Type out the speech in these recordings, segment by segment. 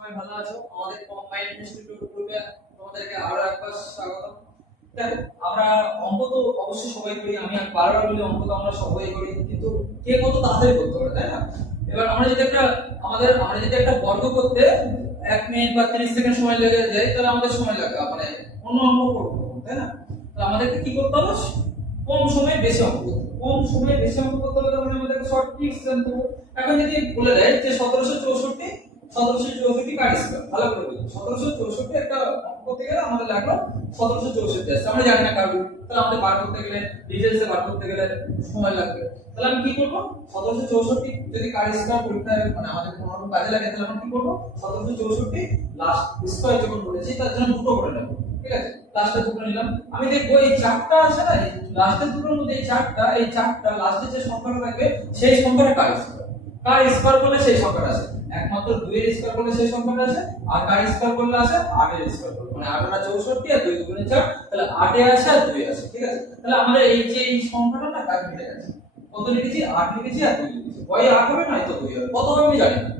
সবাই ভালো আছো? আমাদের কম্বাইন্ড ইনস্টিটিউট গ্রুপে তোমাদেরকে আরো একবার স্বাগতম। দেখো, আমরা অঙ্ক তো অবশ্যই সবাই করি, আমি আর বারবার বলি অঙ্ক তো আমরা সবাই করি, কিন্তু কে কত তাড়াতাড়ি করতে পারে, তাই না? এবার আমরা যদি একটা বর্গ করতে 1 মিনিট বা 30 সেকেন্ড সময় লেগে যায়, তাহলে আমাদের সময় লাগে মানে অন্য অঙ্ক করবো, তাই না? তাহলে আমাদেরকে কি করতে হবে? কম সময়ে বেশি অঙ্ক করতে হবে। কম সময়ে বেশি অঙ্ক করতে হলে তখন আমাদেরকে শর্ট ট্রিক্স জানতে হবে। এখন যদি বলে দেয় যে 1764 কার স্কয়ার, ভালো করে বুঝুন। 1764 একটা অঙ্ক করতে গেলে আমাদের লাগলো 1764 আসছে, আমরা জানি না কার, তাহলে আমাদের বার করতে গেলে ডিটেইলসে বার করতে গেলে সময় লাগবে। তাহলে আমি কি করব? 1764 যদি কার স্কয়ার পরীক্ষায় মানে আমাদের কোনো রকম কাজে লাগে, তাহলে আমরা কি করব? 1764 লাস্ট স্কয়ার যখন বলেছি তার জন্য দুটো করে নেব, ঠিক আছে? লাস্টে দুটো নিলাম। আমি দেখবো এই চারটা আছে না, এই লাস্টের দুটোর মধ্যে এই চারটা লাস্টে যে সংখ্যাটা থাকবে সেই সংখ্যাটা কার স্কয়ার। কার স্কয়ার করলে সেই সংখ্যাটা আসে, একমাত্র 2 এর স্কয়ার করলে সেই সংখ্যাটা আসে, আর কার স্কয়ার করলে আসে 8 এর স্কয়ার করলে, মানে 8 টা 64 আর 2 গুণে 4, তাহলে 8 এ আসে আর 2 এ আসে, ঠিক আছে? তাহলে আমরা এই যে এই সংখ্যাটা না কাজ মিলে গেছে, কত লিখেছি? 8 লিখেছি আর 2 লিখেছি। হয় 8 হবে না তো 2 হবে, কত হবে আমি জানি না।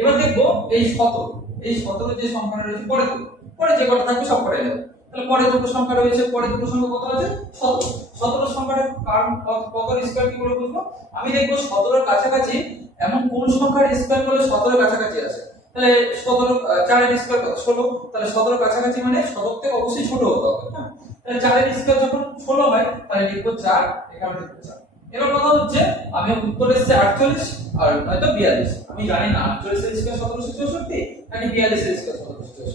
এবার দেখবো এই 17 যে সংখ্যাটা রয়েছে পরে যে কটা থাকবে সব কটাই নেব। তাহলে পরে দুটো সংখ্যা রয়েছে, পরে দুটো সংখ্যা কত আছে? 17। 17 সংখ্যাটা কারণ কত স্কয়ার কি করে বুঝবো? আমি দেখবো 17 এর কাছাকাছি এমন কোন সংখ্যার স্কয়ার করলে 17 এর কাছাকাছি আছে। তাহলে 17 4 এর স্কয়ার কত? 16। তাহলে 17 এর কাছাকাছি মানে 17 থেকে অবশ্যই ছোট হতে হবে, হ্যাঁ? তাহলে 4 এর স্কয়ার যখন 16 হয় তাহলে লিখবো 4, এখানে লিখবো 4। এবার কথা হচ্ছে আমি উত্তর এসেছে 48 আর নয়তো 42, আমি জানি না 48 এর স্কয়ার 1764 নাকি 42 এর স্কয়ার 1764,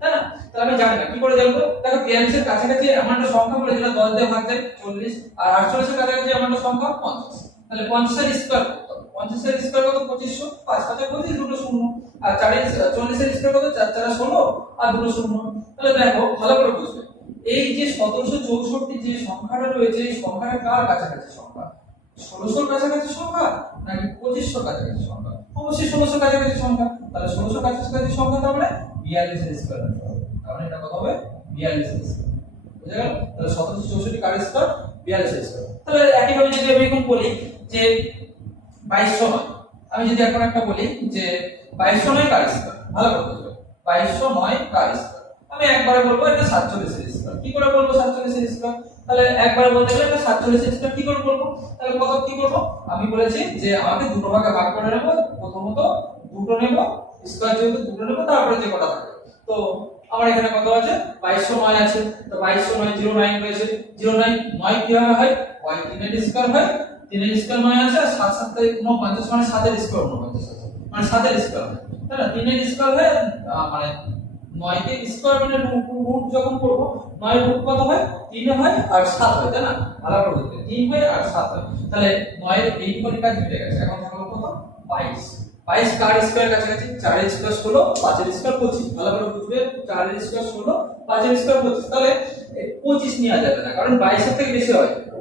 তাই না? তাহলে আমি জানি না, কি করে জানবো? দেখো 42 এর কাছাকাছি এমন একটা সংখ্যা বলে যেটা 10 দিয়ে ভাগ যায় 40, আর 48 এর কাছাকাছি এমন একটা সংখ্যা 50। তাহলে 50 এর স্কয়ার কত? 50 এর স্কয়ার কত? 2500। 5 5 25, দুটো শূন্য। আর 40 এর স্কয়ার কত? 4 4 16 আর দুটো শূন্য। তাহলে দেখো ভালো করে বুঝবে, এই যে 1764 যে সংখ্যাটা রয়েছে, এই সংখ্যাটা কার কাছাকাছি সংখ্যা? 1600 এর কাছাকাছি সংখ্যা নাকি 2500 এর কাছাকাছি সংখ্যা? অবশ্যই 1600 এর কাছাকাছি সংখ্যা। তাহলে 1600 এর কাছাকাছি সংখ্যা তার মানে 42 এর স্কয়ার হবে। তাহলে এটা কত হবে? 42 এর স্কয়ার। বুঝা গেল? তাহলে 1764 কার স্কয়ার? 42 এর স্কয়ার। তাহলে একই ভাবে যদি আমি এখন বলি যে 2200 নয়, আমি যদি এখন একটা বলি যে 2200 নয় কার স্কয়ার, ভালো করে বুঝবে, 2200 নয় কার স্কয়ার, আমি একবারে বলবো এটা 47 এর স্কয়ার। কি করে বলবো 47 এর স্কয়ার? তাহলে একবারে বলতে গেলে এটা 47 এর স্কয়ার কি করে বলবো? তাহলে কত কি করব? আমি বলেছি যে আমাকে দুটো ভাগে ভাগ করে নেব, প্রথমত দুটো নেব, স্কয়ার যেহেতু দুটো নেব, তারপরে যে কটা থাকে। তো আমার এখানে কত আছে? 2209 আছে। তো 2209 09 রয়েছে, 09 9 কিভাবে হয়? হয় 3 এর স্কয়ার হয়, 3 এর স্কয়ার 9 আছে, আর 7 7 49 মানে 7 এর স্কয়ার 49 আছে, মানে 7 এর স্কয়ার হয়, তাই না? 3 এর স্কয়ার হয় মানে 9 কে স্কয়ার মানে রুট যখন করব 9 রুট কত হয়? 3 হয় আর 7 হয়, তাই না? ভালো করে বুঝতে, 3 হয় আর 7 হয়। তাহলে 9 এর এই কোণের কাজ মিটে গেছে। এখন থাকলো কত? 22। 22 কার স্কয়ার কাছাকাছি? 4 এর স্কয়ার 16, 5 এর স্কয়ার 25। ভালো করে বুঝবে, 4 এর স্কয়ার 16, 5 এর স্কয়ার 25। তাহলে 25 নেওয়া যাবে না, কারণ 22 এর থেকে বেশি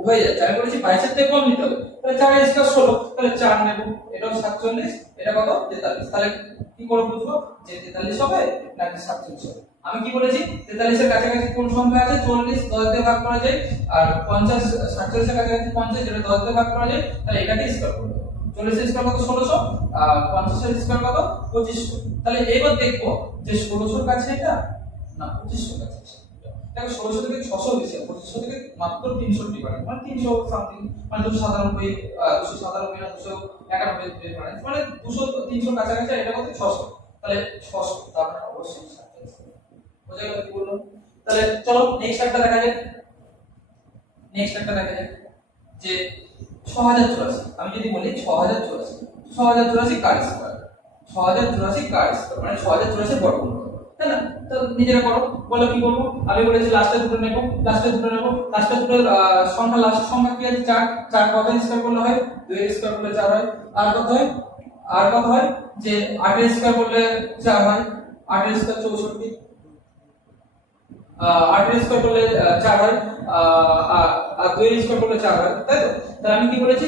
হয়ে যাচ্ছে। আমি বলেছি 22 এর থেকে কম নিতে হবে। তাহলে 4 এর স্কয়ার 16, তাহলে 4 নেব। এটাও 47, এটা কত? 43। তাহলে কি করে বুঝবো যে 43 হবে নাকি 47 হবে? আমি কি বলেছি? 43 এর কাছাকাছি কোন সংখ্যা আছে? 40 10 দিয়ে ভাগ করা যায়, আর 50 47 এর কাছাকাছি 50 যেটা 10 দিয়ে ভাগ করা যায়, তাহলে এটাকে স্কয়ার করব। 40 এর স্কয়ার কত? 1600, আর 50 এর স্কয়ার কত? 2500। তাহলে এবার দেখবো যে 1600 এর কাছে এটা না 2500 এর কাছে এটা। দেখো 1600 থেকে 600 বেশি, 2500 থেকে মাত্র 300 ডিফারেন্স, মানে 300 সামথিং, মানে 297 297 না 291 ডিফারেন্স, মানে 200 300 কাছাকাছি, এটা কত? 600। তাহলে 600 তার মানে অবশ্যই 47। বুঝা গেল কি বললাম? তাহলে চলো নেক্সট একটা দেখা যাক। যে 6084, আমি যদি বলি 6084 কার স্কয়ার? 6084 কার স্কয়ার মানে 6084 বর্গমূল, তাই না? তো নিজেরা করো, বলো কি করব? আমি বলেছি লাস্টে দুটো নেব, লাস্টে দুটো সংখ্যা, লাস্ট সংখ্যা কি আছে? 4। 4 কত স্কয়ার করলে হয়? 2 এর স্কয়ার করলে 4 হয়। আর কত হয়? যে 8 এর স্কয়ার করলে 4 হয়, 8 এর স্কয়ার 64, 8 এর স্কয়ার করলে 4 হয়, আর 2 এর স্কয়ার করলে 4 হয়, তাই তো? তাহলে আমি কি বলেছি?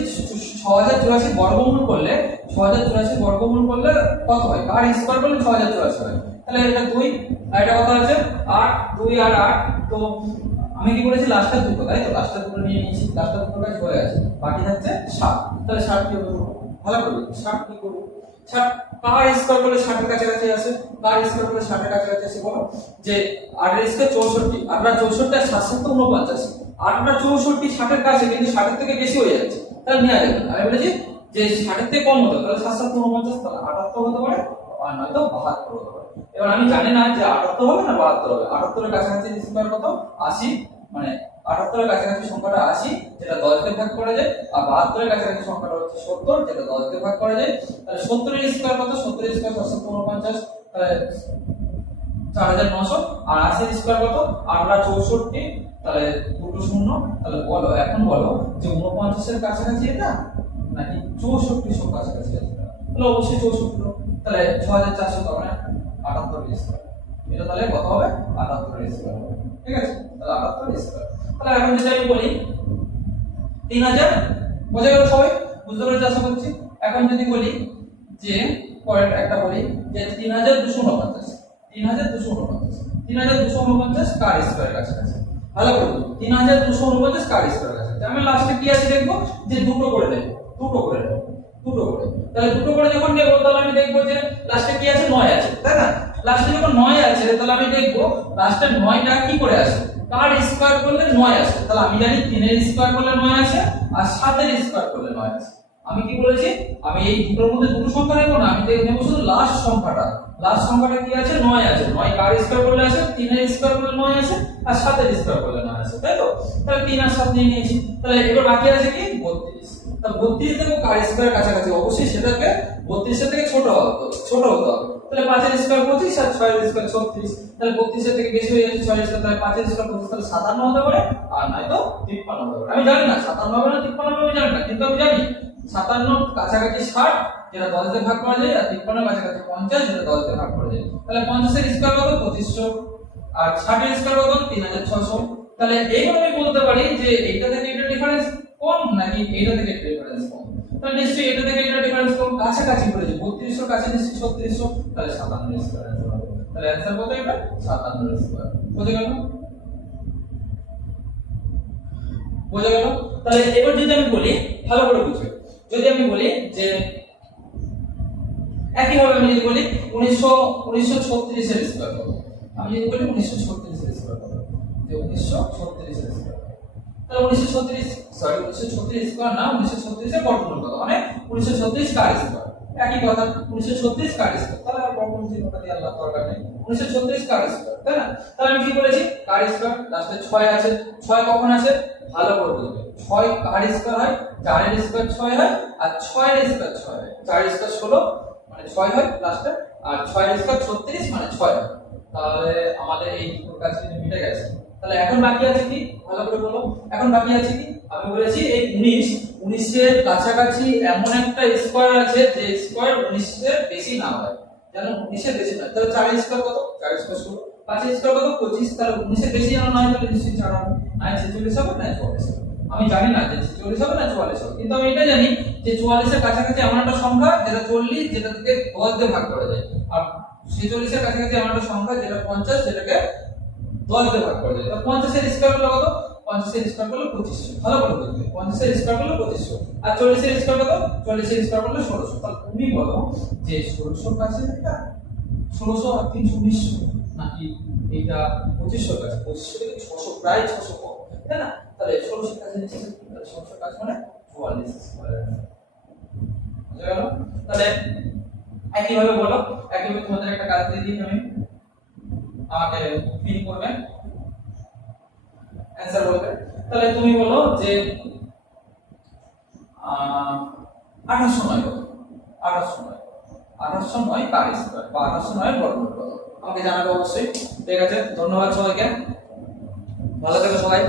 6084 বর্গমূল করলে কত হয়? আর স্কয়ার করলে 6084 হয়। তাহলে এটা 2, আর এটা কত আছে? 8, 2 আর 8। তো আমি কি বলেছি? লাস্টের দুটো, তাই তো? লাস্টের দুটো নিয়ে নিয়েছি, লাস্টের দুটো কাজ হয়ে আছে, বাকি থাকছে 7। তাহলে 7 কি করব? ভালো করে 7 কি করব? কার স্কয়ার করলে 60 এর কাছাকাছি আসে, কার স্কয়ার করলে 60 এর কাছাকাছি আসে বলো? যে 8 এর স্কয়ার 64, 8 আর 64 আর 7 7 49, 8 আর 64 60 এর কাছে কিন্তু 60 এর থেকে বেশি হয়ে যাচ্ছে, তাহলে নেওয়া যাবে না। আমি বলেছি যে 60 এর থেকে কম হতে তাহলে 7 7 49, তাহলে 78 হতে পারে আর নয়তো 72 হতে পারে। এবার আমি জানি না যে 78 হবে না 72 হবে। 78 এর কাছাকাছি স্কয়ার কত? 80, মানে 78 এর কাছাকাছি সংখ্যাটা 80 যেটা 10 দিয়ে ভাগ করা যায়, আর 72 এর কাছাকাছি সংখ্যাটা হচ্ছে 70 যেটা 10 দিয়ে ভাগ করা যায়। তাহলে 70 এর স্কয়ার কত? 70 এর স্কয়ার 749, তাহলে 4900। আর 80 এর স্কয়ার কত? 8 আর 64, তাহলে দুটো শূন্য। তাহলে বলো, এখন বলো যে 49 এর কাছাকাছি এটা নাকি 64 এর কাছাকাছি এটা? তাহলে অবশ্যই 64। তাহলে 6400 তার মানে 78 এর স্কয়ার। এটা তাহলে কত হবে? 78 এর স্কয়ার হবে। ঠিক আছে, তাহলে 78 এর স্কয়ার। তাহলে এখন যদি আমি বলি 3000, বোঝা গেল সবাই? বুঝতে পেরেছ আশা করছি। এখন যদি বলি যে পরের একটা বলি যে 3249, 3249 কার স্কয়ার কাছাকাছি? ভালো করে 3249 কার স্কয়ার কাছাকাছি। আমি লাস্টে কি আছে দেখবো যে দুটো করে দেব, দুটো করে দেব, দুটো করে। তাহলে দুটো করে যখন নেব তাহলে আমি দেখবো যে লাস্টে কি আছে? 9 আছে, তাই না? লাস্টে যখন 9 আছে তাহলে আমি দেখবো লাস্টে 9টা কি করে আসে? কার স্কয়ার করলে 9 আসে। তাহলে আমি জানি 3 এর স্কয়ার করলে 9 আসে আর 7 এর স্কয়ার করলে 9 আসে। আমি কি বলেছি? আমি এই দুটোর মধ্যে দুটো সংখ্যা নেব না, আমি নেব শুধু লাস্ট সংখ্যাটা। লাস্ট সংখ্যাটা কি আছে? 9 আছে। 9 কার স্কয়ার করলে আসে? 3 এর স্কয়ার করলে 9 আসে আর 7 এর স্কয়ার করলে 9 আসে, তাই তো? তাহলে 3 আর 7 নিয়ে নিয়েছি। তাহলে এবার বাকি আছে কি? 32। তা 32 থেকে কার স্কয়ার কাছাকাছি, অবশ্যই সেটাকে 32 এর থেকে ছোট হতে হবে। তাহলে 5 এর স্কয়ার 25 আর 6 এর স্কয়ার 36, তাহলে 32 এর থেকে বেশি হয়ে যাচ্ছে 6 এর স্কয়ার, তাহলে 5 এর স্কয়ার 25, তাহলে 57 হতে পারে আর নয়তো 53 হতে পারে। আমি জানি না 57 হবে না 53 হবে, আমি জানি না, কিন্তু আমি জানি 57 কাছাকাছি 60 যেটা 10 দিয়ে ভাগ করা যায়, আর 53 কাছাকাছি 50 যেটা 10 দিয়ে ভাগ করা যায়। তাহলে 50 এর স্কয়ার কত? 2500, আর 60 এর স্কয়ার কত? 3600। তাহলে এইভাবে আমি বলতে পারি যে এইটা থেকে এটা ডিফারেন্স কম নাকি এইটা থেকে এটা ডিফারেন্স কম। তাহলে নিশ্চয়ই এটা থেকে এটা ডিফারেন্স কম, কাছাকাছি পড়েছে 3200 কাছে নিশ্চয়ই 3600, তাহলে 57 এর স্কয়ার অ্যানসার হবে। তাহলে অ্যানসার কত? এটা 57 এর স্কয়ার। বুঝে গেল? বোঝা গেল? তাহলে এবার যদি আমি বলি, ভালো করে বুঝবে, যদি আমি বলি যে একই ভাবে আমি যদি বলি 1936 এর স্কয়ার কত? আমি যদি বলি 1936 এর স্কয়ার কত? যে 1936 এর স্কয়ার, তাহলে 1936 স্কয়ার না, 1936 এর বর্গমূল কত? মানে 1936 কার স্কয়ার। একই কথা, 1936 কার স্কয়ার। তাহলে আর বর্গমূল চিহ্নটা দিয়ে আল্লাহ দরকার নেই, 1936 কার স্কয়ার, তাই না? তাহলে আমি কি বলেছি? কার স্কয়ার, লাস্টে 6 আছে। 6 কখন আসে? ভালো করে বুঝবে। 6 কার স্কয়ার হয়? 4 এর স্কয়ার 6 হয় আর 6 এর স্কয়ার 6 হয়। 4 এর স্কয়ার 16 মানে 6 হয় লাস্টে, আর 6 এর স্কয়ার 36 মানে 6 হয়। তাহলে আমাদের এই দুটোর কাছে মিটে গেছে। তাহলে এখন বাকি আছে কি? ভালো করে বলো, এখন বাকি আছে কি? আমি বলেছি এই 19 এর কাছাকাছি এমন একটা স্কয়ার আছে যে স্কয়ার 19 এর বেশি না হয়, জানো 19 এর বেশি না। তাহলে 4 এর স্কয়ার কত? 4 এর স্কয়ার 16, 5 এর স্কয়ার কত? 25, তাহলে 19 এর বেশি যেন না হয়, তাহলে নিশ্চয়ই 4 হবে। 46 হবে না 44 হবে। আমি জানি না যে 46 হবে না 44 হবে, কিন্তু আমি এটা জানি যে 44 এর কাছাকাছি এমন একটা সংখ্যা যেটা 40 যেটা থেকে 10 দিয়ে ভাগ করা যায়, আর 46 এর কাছাকাছি এমন একটা সংখ্যা যেটা 50 যেটাকে 10 দিয়ে ভাগ করা যায়। তো 50 এর স্কয়ার হলো কত? 50 এর স্কয়ার হলো 2500। ভালো করে বুঝবে, 50 এর স্কয়ার হলো 2500 আর 40 এর স্কয়ার কত? 40 এর স্কয়ার হলো 1600। তাহলে তুমি বলো যে 1600 কাছে এটা 1600 আর 319 নাকি এটা 2500 কাছে? 2500 থেকে 600, প্রায় 600 কম, তাই না? তাহলে 1600 কাছে নিশ্চয়ই, তাহলে 1600 কাছে মানে 44 স্কয়ার। বুঝা গেল? তাহলে একইভাবে বলো, একইভাবে তোমাদের একটা কাজ দিয়ে দিই আমি, আমাকে পিন করবে, অ্যানসার বলবে। তাহলে তুমি বলো যে 2809 কত? 2809 কার স্কয়ার বা 2809 এর বর্গমূল কত? আমাকে জানাবে অবশ্যই। ঠিক আছে, ধন্যবাদ সবাইকে, ভালো থেকো সবাই।